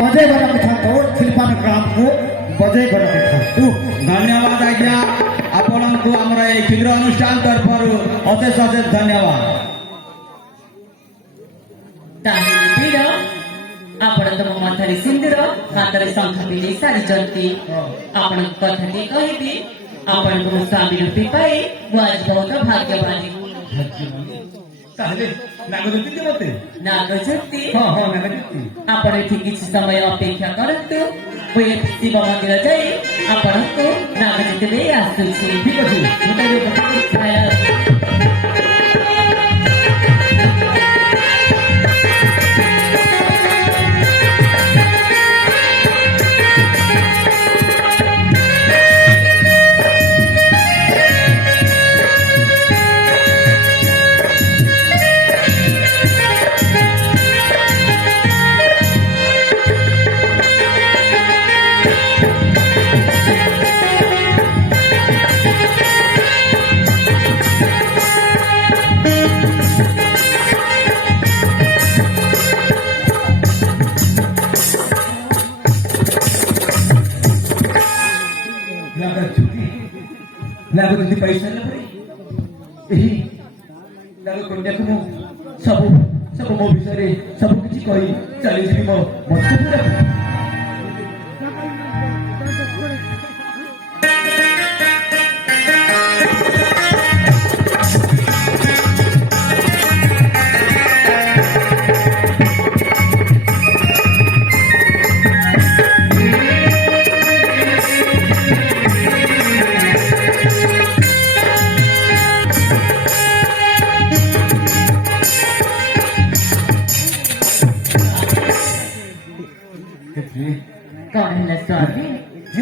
बजे रखा तो शिल्पान ग्राम को बजे रखा धन्यवाद आज्ञा आपण को आमर ए क्षुद्र अनुष्ठान तरफ अशेष अशेष धन्यवाद आपण तुम मथारे सिंदूर हाथ शंख पिले सारी आपण कथाटी कहबी आपण को स्वामी रूपी पाए आज बहुत भाग्यवानी नागज्योति मते नागज्योति हाँ हाँ नागज्योति आपण एठी किछि समय अपेक्षा करतु हुए शिव मंदिर जाई आपण को नागज्योति ले आसुछि ठीक अछि नागज्योति पैसा कन्या को सब सब मो विषय सब किसी कही चली मो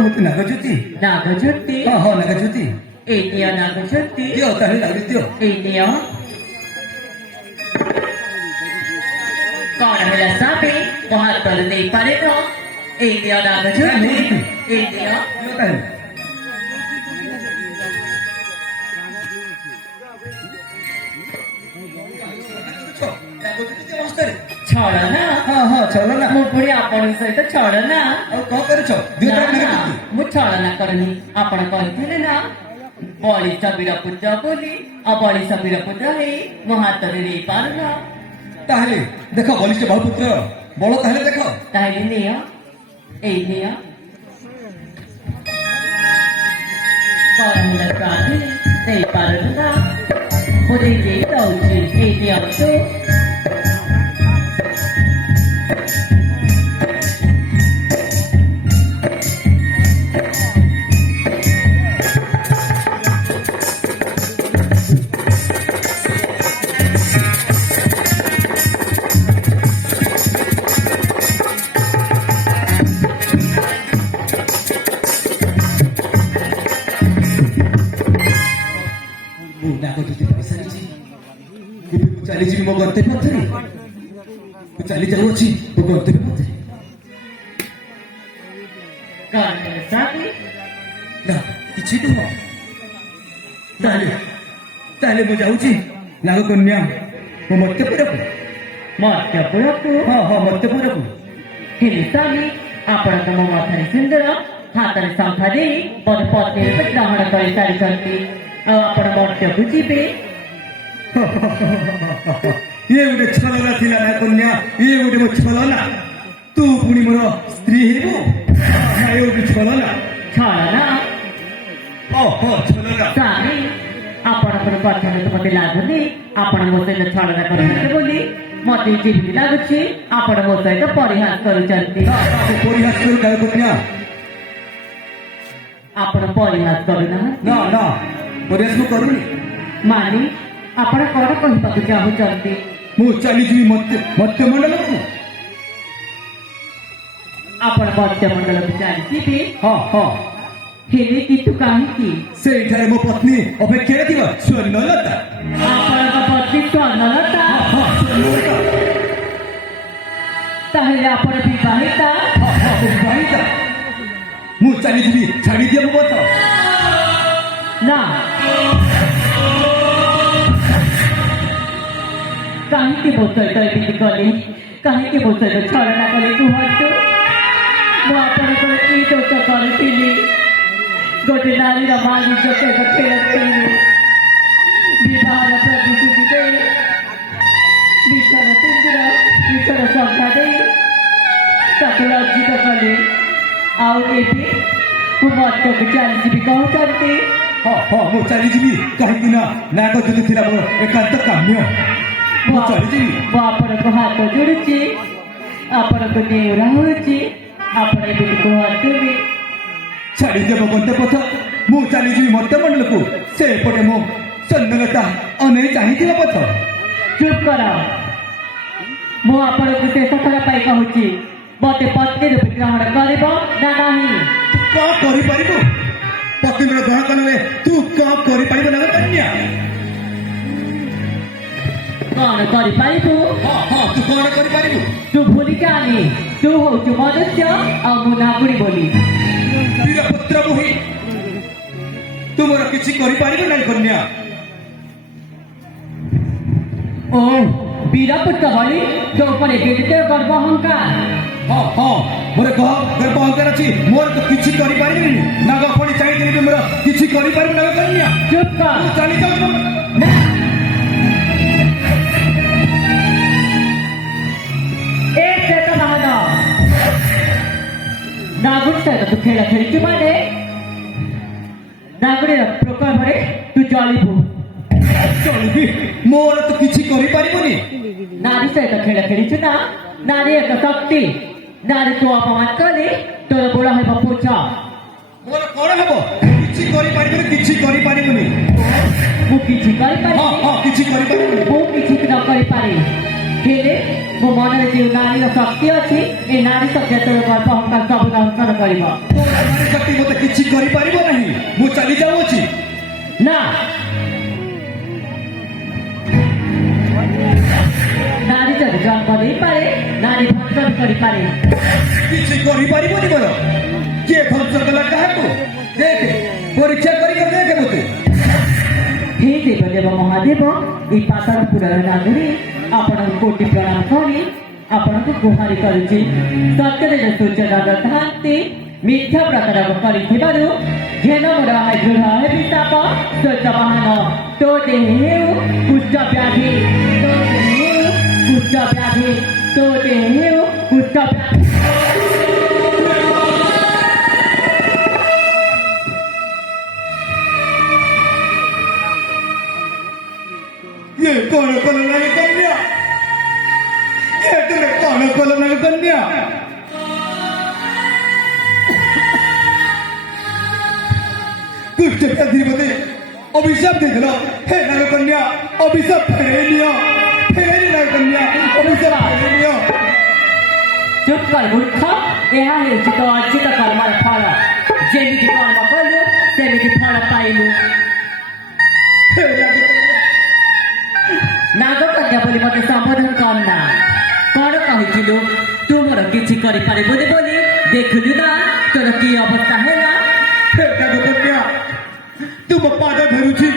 मत नागज्योति नागज्योति हाँ हाँ नागज्योति नागज्योति कौन है स्वामी वहां पर नहीं पारे तो नागज्योति छड़ना हाँ हाँ चलना मु पुरी आपण सहित छड़ना कौन कर मु छड़ना करनी आपण कहते ना बड़ी सबीर पुत्र बोली और बड़ी सबीर पुत्र है मो हाथ रे नहीं पारना ताहले देखो बलिष्ठ बहुपुत्र बड़ ताहले देखो ताहले निया ए निया कौन प्राणी नहीं पारना मुझे ये तो ए निया तो चली मो गंतव्य पथरे चली जाऊँगी मो गंतव्य पथरे ना किसी नुह ताले मु जाऊँगी नागकन्या मो मत्यपुर को हाँ हाँ मत्यपुर को स्वामी आपण तो मो मथारे सिंदूर हाथ में शंखा दे मोर पत्नी ग्रहण कर सारी आपण मत्य को जीवे ये गोटे छलना थिला ना कन्या ये गोटे मो छलना तू पुणी मोर स्त्री हेबो ये गोटे छलना छलना ओहो छलना स्वामी आपण कथा तो मत लागुनी आपण मो सहित छलना करते बोली मत जीवित लगुच आपण मो सहित परिहास करुचंती परिहास कर कन्या आपण परिहास करूना ना ना परिहास करूनी मानी आपण कौन कहवाक चाहूँगी मु चलीजी मत्य मंडल को आपण मत्य मंडल को चली हाँ हाँ हेले कितु कहीं से मो पत्नी अपेक्षा थी स्वर्णलता आपण पत्नी स्वर्णलता ताहले आपण विवाहिता विवाहिता मु चलीजी छाड़ी दिया मो बता ना କାହିଁକି ମୋ ସହିତ ଏମିତି କଲେ କାହିଁକି ମୋ ସହିତ ଛଳନା କଲେ କୁହନ୍ତୁ ମୁଁ ଆପଣଙ୍କର କି ଦୋଷ କରିଥିଲି ଗୋଟେ ନାରୀର ବାଣିଜ୍ୟ ସହିତ ଖେଳ ଖେଳିଲି ବିବାହର ପ୍ରତିଶ୍ରୁତି ଦେଇ ମିଛର ସିନ୍ଦୁର ମିଛର ସଂଖ୍ୟା ଦେଇ ତାକୁ ଲଜ୍ଜିତ କଲେ ଆଉ ଏବେ ମୁଁ ମତକୁ ଚାଲିଯିବି କହୁଛନ୍ତି ହଁ ହଁ ମୁଁ ଚାଲିଯିବି କାହିଁକି ନା ନାଗ ଯଦି ଥିଲା ମୋର ଏକାନ୍ତ କାମ୍ୟ ମୁଁ ଚାଲିଯିବି ମୁଁ ଆପଣଙ୍କୁ ହାତ ଯୋଡୁଛି ଆପଣଙ୍କୁ ନେଉରା ହଉଛି ଆପଣ ଏମିତି କୁହନ୍ତୁନି ଛାଡ଼ିଦେବ ଗନ୍ତେ ପଥ ମୁଁ ଚାଲିଯିବି ମର୍ତ୍ତମଣ୍ଡଳକୁ ସେପଟେ ମୁଁ ସନ୍ନଲତା ଅନେଇ ଚାହିଁଥିବା ପଥ ଚୁପ୍ କର ମୁଁ ଆପଣଙ୍କୁ ଶେଷ ଥର ପାଇଁ କହୁଛି ମୋତେ ପତ୍ନୀ ରୂପେ ଗ୍ରହଣ କରିବ ନା ନାହିଁ ତୁ କ'ଣ କରିପାରିବୁ ପତିଙ୍କର ଗ୍ରହଣ କଲେ ତୁ କ'ଣ କରିପାରିବୁ ନା କନ୍ୟା କଣ କରିପାରିବୁ ହଁ ହଁ ତୁ କ'ଣ କରିପାରିବୁ ତୁ ଭୁଲି ଯାଆନି ତୁ ହଉଛୁ ମନୁଷ୍ୟ ଆଉ ମୁଁ ନାଗୁଣୀ ବୋଲି ବୀରପୁତ୍ର ମୋହି ତୁମର କିଛି କରିପାରିବୁ ନାହିଁ କନ୍ୟା ଓ ବୀରପୁତ୍ର ଭଳି ତୋ ଉପରେ ବିଦିତ ଗର୍ବ ଅହଙ୍କାର ହଁ ହଁ ମୋର ଗର୍ବ ଅହଙ୍କାର ଅଛି ମୋର ତ କିଛି କରିପାରିବିନି ନାଗ ପୁଣି ଚାହିଁଥିଲି ବି ମୋର କିଛି କରିପାରିବୁ ନାଗ କନ୍ୟା ଚୁପ୍ କର ତୁ ଚାଲିଯାଉଛୁ ଏ ଶ୍ଵେତ ବାହନ ନାଗୁଣୀ ସହିତ ତୁ ଖେଳ ଖେଳିଛୁ ମାନେ ନାଗୁଣୀର ପ୍ରକୋପରେ ତୁ ଜଳିବୁ ଚଳିବି ମୋର ତ କିଛି କରିପାରିବୁନି ନାରୀ ସହିତ ଖେଳ ଖେଳିଛୁ ନା ନାରୀ ଏକ ଶକ୍ତି ନାରୀକୁ ଅପମାନ କଲେ ତୋର ବୁଡ଼ ହେବ ପୁଛ ମୋର କ'ଣ ହେବ କିଛି କରିପାରିବୁନି କିଛି କରିପାରିବୁନି ମୁଁ କିଛି ହଁ କରିପାରିବି ହଁ କିଛି କରିପାରିବୁନି ମୁଁ କିଛି ନ କରିପାରେ ହେଲେ ମୋ ମନରେ ଯେଉଁ ନାରୀର ଶକ୍ତି ଅଛି ଏ ନାରୀ ଶକ୍ତି ତୋର ଗର୍ବ ଅହଙ୍କାର ସବୁ ଦଂଶନ କରିବ ତୋର ନାରୀ ଶକ୍ତି ମୋତେ କିଛି କରିପାରିବ ନାହିଁ ମୁଁ ଚାଲି ଯାଉଅଛି ନା ନାରୀ ଯଦି ଜନ୍ମ ଦେଇପାରେ ନାରୀ ଧ୍ୱଂସ ବି କରିପାରେ କିଛି କରିପାରିବୁନି ମୋର କିଏ ଧ୍ୱଂସ କଲା କାହାକୁ ଦେଖେ ପରୀକ୍ଷା କରିକି ଦେଖେ ମୋତେ हे देवदेव महादेव ये पातालपुरर नागरी आपणକୁ କୋଟି ପ୍ରଣାମ କରି ଆପଣଙ୍କୁ ଗୁହାରି କରୁଛି ସତ୍ୟରେ ଯେ ସୂର୍ଯ୍ୟନାଗ ଥାନ୍ତି ମିଥ୍ୟା ପ୍ରତାରକ କରିଥିବାରୁ ଘେନ ମୋର ଦୃଢ଼ ହେବି ସାପ ସ୍ୱଚ୍ଛ ବାହନ ତୋ ଦେହେ ହେଉ କୁଷ୍ଠ ବ୍ୟାଧି ତୋ ଦେହେ ହେଉ କୁଷ୍ଠ ବ୍ୟାଧି ତୋ ଦେହେ ହେଉ କୁଷ୍ଠ ବ୍ୟାଧି ये कौन कलो नाग कन्या ये तुम कौन कलो नाग कन्या कुष्ठ व्याधि मते अभिशाप दे दिलो हे नाग कन्या अभिशाप फेरे लियो नाग कन्या अभिशाप फेरे लियो ଚୁପ୍ କର ମୂର୍ଖ ଏହା ହେଉଛି ତୋ ଅର୍ଜିତ କର୍ମର ଫଳ ଯେମିତି କର୍ମ କଲୁ ସେମିତି ଫଳ ପାଇଲୁ हे नाग कन्या ନାଗକନ୍ୟା ବୋଲି ମୋତେ ସମ୍ବୋଧନ କରନା କଣ କହିଥିଲୁ ତୁ ମୋର କିଛି କରିପାରିବୁନି ବୋଲି ଦେଖିଲୁ ନା ତୋର କି ଅବସ୍ଥା ହେଲା हे नाग कन्या तुम पाद धरुची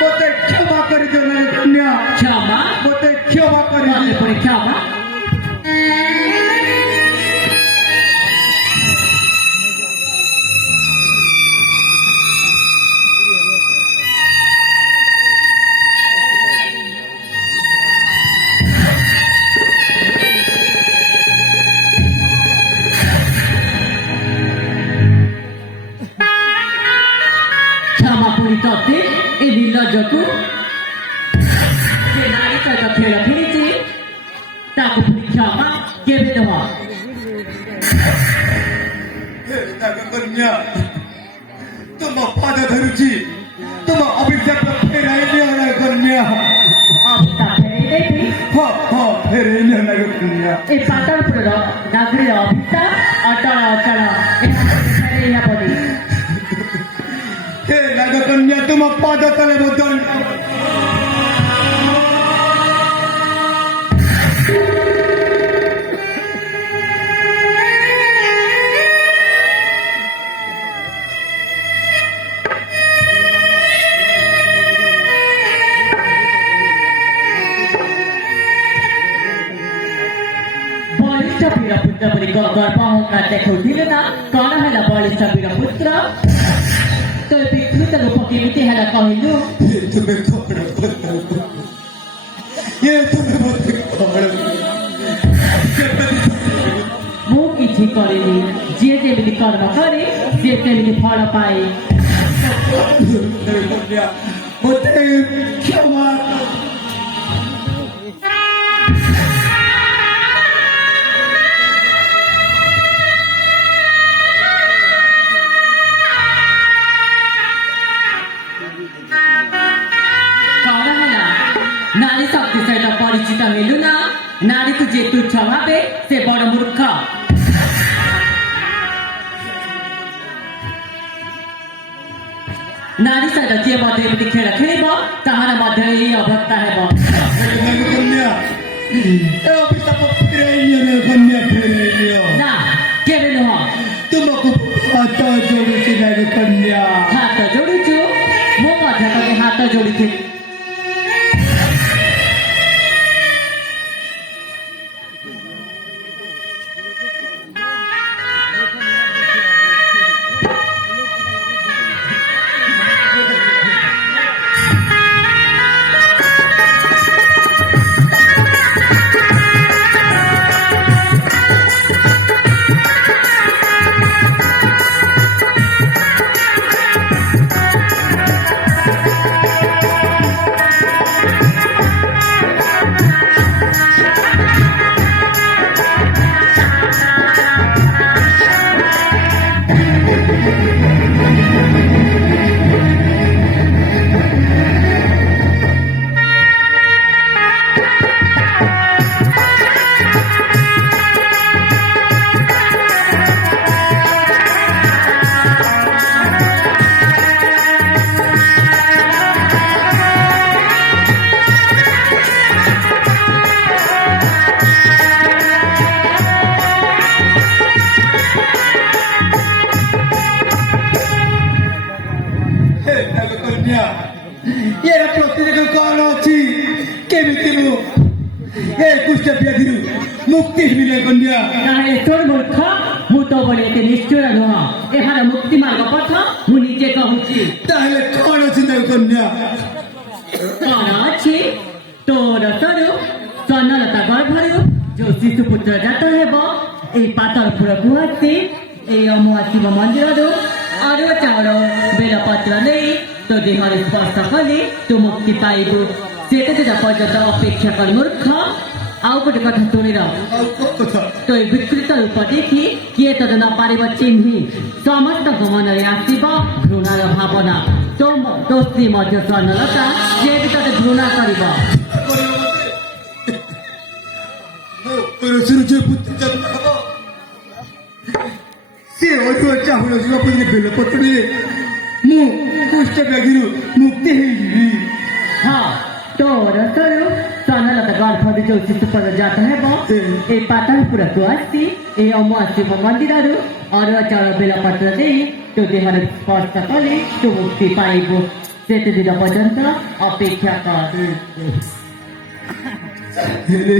मते क्षमा करी दे नाग कन्या କ୍ଷମା मते क्षमा करी କଲେ दे ପୁଣି କ୍ଷମା କ୍ଷମା ପୁଣି ତତେ ଏ ନିର୍ଲଜ୍ଜକୁ ସେ ନାରୀ ସହିତ ଖେଳ ଖେଳିଛି ତାକୁ ପୁଣି କ୍ଷମା କେବେ ଦେବ हे नाग कन्या तुम पाद धरुची तुम अभिशाप फेराई लियो नाग कन्या ଅବସ୍ଥା ଫେରେଇ ଦେବି हाँ हाँ फेराई लियो नाग कन्या ଏ ପାତାଳପୁରର ନାଗରିର ଅଭିତା ଅଟଳ ଅଚଳ ଏହା ଫେରେଇ ହେବନି हे नाग कन्या तुम पाद तले बदन ଗର୍ଭ ଦେଖାଉଥିଲେ ନା କଣ ହେଲା ବଳିଷ୍ଠ ବୀର ପୁତ୍ର ତୋ ବିକୃତ ରୂପ କେମିତି ହେଲା କହିଲୁ ତୁମେ କଣ ତୁମେ ମତେ କଣ ମୁଁ କିଛି କରିନି ଯିଏ ଯେମିତି କର୍ମ କରେ ସିଏ ସେମିତି ଫଳ ପାଏ କନ୍ୟା ମତେ କ୍ଷମା କଣ ହେଲା ନାରୀ ଶକ୍ତି ସହିତ ପରିଚିତ ହେଲୁ ନା ନାରୀକୁ ଯିଏ ତୁଚ୍ଛ ଭାବେ ସେ ବଡ ମୂର୍ଖ ନାରୀ ସହିତ ଯିଏ ମଧ୍ୟ ଏମିତି ଖେଳ ଖେଳିବ ତାହାର ମଧ୍ୟ ଏହି ଅବସ୍ଥା ହେବ କନ୍ୟା ଅଭିଶାପ କନ୍ୟା ଫେରେଇନିଅ ନା କେବେ ନୁହଁ ତୁମକୁ ହାତ ଯୋଡୁଛି ନାଗ କନ୍ୟା ହାତ ଯୋଡୁଛୁ ମୁଁ ମଧ୍ୟ ତତେ ହାତ ଯୋଡିଥିଲି ଏର ପ୍ରତିରୋଧ କଣ ଅଛି କେମିତି ମୁଁ ଏ କୁଷ୍ଠ ବ୍ୟାଧିରୁ ମୁକ୍ତି ହେବିନି କନ୍ୟା ତାହେଲେ ତୋର ମୂର୍ଖ ମୁଁ ତୋ ଭଳି ଏତେ ନିଷ୍ଠୁର ନୁହଁ ଏହାର ମୁକ୍ତି ମାର୍ଗ ପଥ ମୁଁ ନିଜେ କହୁଛି ତାହେଲେ କଣ ଅଛି ନାଗ କନ୍ୟା କଣ ଅଛି ତୋର ତରୁ ସ୍ୱର୍ଣ୍ଣଲତା ଗର୍ଭରୁ ଯୋଉ ଶିଶୁ ପୁତ୍ର ଜାତ ହେବ ଏଇ ପାତଳପୁରକୁ ଆସି ଏଇ ଅମୁଆ ଶିବ ମନ୍ଦିରରୁ ଅରୁଆ ଚାଉଳ ବେଲପତ୍ର ନେଇ ତୋ ଦେହରେ ସ୍ପର୍ଶ କଲେ ତୁ ମୁକ୍ତି ପାଇବୁ ସେତେଦିନ ପର୍ଯ୍ୟନ୍ତ ଅପେକ୍ଷା କର ମୂର୍ଖ ଆଉ ଗୋଟେ କଥା ଶୁଣିର ଆଉ କଣ କଥା ତୋ ଏ ବିକୃତ ରୂପ ଦେଖି କିଏ ତତେ ନ ପାରିବ ଚିହ୍ନି ସମସ୍ତଙ୍କ ମନରେ ଆସିବ ଘୃଣାର ଭାବନା ତୋ ସ୍ତ୍ରୀ ମଧ୍ୟ ସ୍ୱର୍ଣ୍ଣଲତା ସିଏ ବି ତତେ ଘୃଣା କରିବ ଯେ ପୁତ୍ର ଜନ୍ମ ହବ ସେ ଅରୁଆ ଚାଉଳ ଯୁବପତି ବେଲପତ୍ରରେ ମୁଁ କୁଷ୍ଠ ବ୍ୟାଧିରୁ ମୁକ୍ତି ହେଇଯିବି ହଁ ତୋର ତରୁ ସ୍ୱର୍ଣ୍ଣଲତା ଗର୍ଭରେ ଯୋଉ ଶିଶୁପଦ ଜାତ ହେବ ଏଇ ପାତାଳପୁରକୁ ଆସି ଏଇ ଅମୁଆ ଶିବ ମନ୍ଦିରରୁ ଅରୁଆ ଚାଉଳ ବେଲପତ୍ର ଦେଇ ତୋ ଦେହରେ ସ୍ପର୍ଶ କଲେ ତୁ ମୁକ୍ତି ପାଇବୁ ସେତେଦିନ ପର୍ଯ୍ୟନ୍ତ ଅପେକ୍ଷା କର ହେଲେ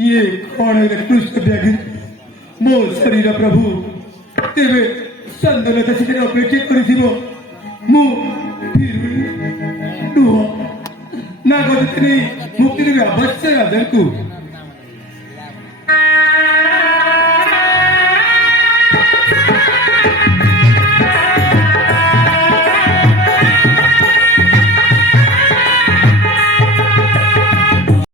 ये कौन है कृष्ण ब्याघ्र मो शरीर प्रभु तेरे संदन दशक अपेक्षा कर ମୁଁ ଫିରୁନି ରୁହ ନା ଗତିନି ମୁକ୍ତି ଦେବେ ଅବଶ୍ୟ ରାଜାଙ୍କୁ